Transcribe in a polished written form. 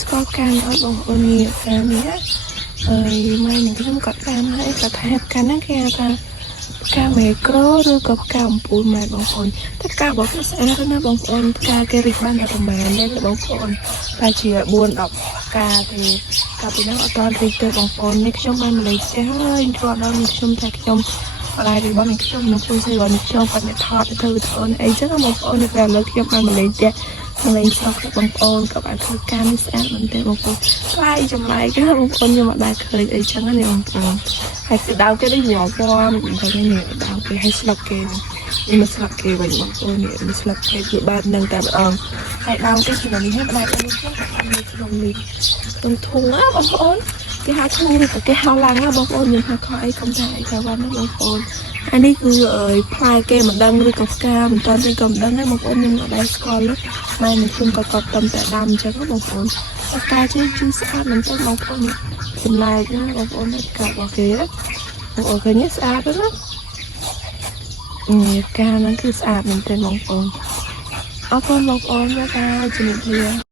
ស្គាល់ការអត់បងប្អូននេះការនេះម៉ែនឹងខ្ញុំក៏តាមហើយក៏ថាការហ្នឹងគេថាការមេក្រូឬក៏ការអំពូលម៉ែបងប្អូនតែការរបស់គេស្អាតណាបងប្អូនការគេរិះបានតែប្រហែលទេបងប្អូនតែជា4 10ការទេកាលពីហ្នឹងអត់តរិះទេបងប្អូននេះខ្ញុំបានម្លេចទេហើយគាត់ដល់នេះខ្ញុំតែខ្ញុំបន្លែរបស់នេះខ្ញុំនៅខ្លួនរបស់នេះខ្ញុំគាត់អ្នកថតទៅវីដេអូអីចឹងបងប្អូននៅពេលលើខ្ញុំបានម្លេចទេម្លេចស្រុកបងប្អូនក៏បានធ្វើការនេះស្អាតមែនទេបងប្អូនខ្លាយចម្លែកណាបងប្អូនខ្ញុំអត់ដែលឃើញអីចឹងណាបងប្អូនហើយគឺដើមគេនេះញ៉ាំព្រមមិនដឹងនេះដើមគេឲ្យស្លឹកគេនេះមកស្លឹកគេវិញបងប្អូននេះស្លឹកគេគឺបាននឹងតែម្ដងហើយដើមគេគឺនេះហើយបាននេះខ្ញុំនេះក្នុងធុងណាបងប្អូនគេហៅធុងឬក៏គេហៅឡើងណាបងប្អូនខ្ញុំថាខអីកុំថាអីក៏បានណាបងប្អូនអានេះគឺផ្លែគេមិនដឹងឬក៏ផ្កាមិនតាន់ឬក៏មិនដឹងទេបងប្អូនខ្ញុំអត់ដែលស្គាល់ទេម៉ែនឹងខ្ញុំក៏គាត់តំតែដាំអញ្ចឹងបងប្អូនតែការជឿស្អាតមែនទេបងប្អូនចម្លែកណាបងប្អូនការរបស់គេបងប្អូនឃើញស្អាតណាការហ្នឹងគឺស្អាតមែនទេបងប្អូនអរគុណបងប្អូនមកតាមជំរាបលា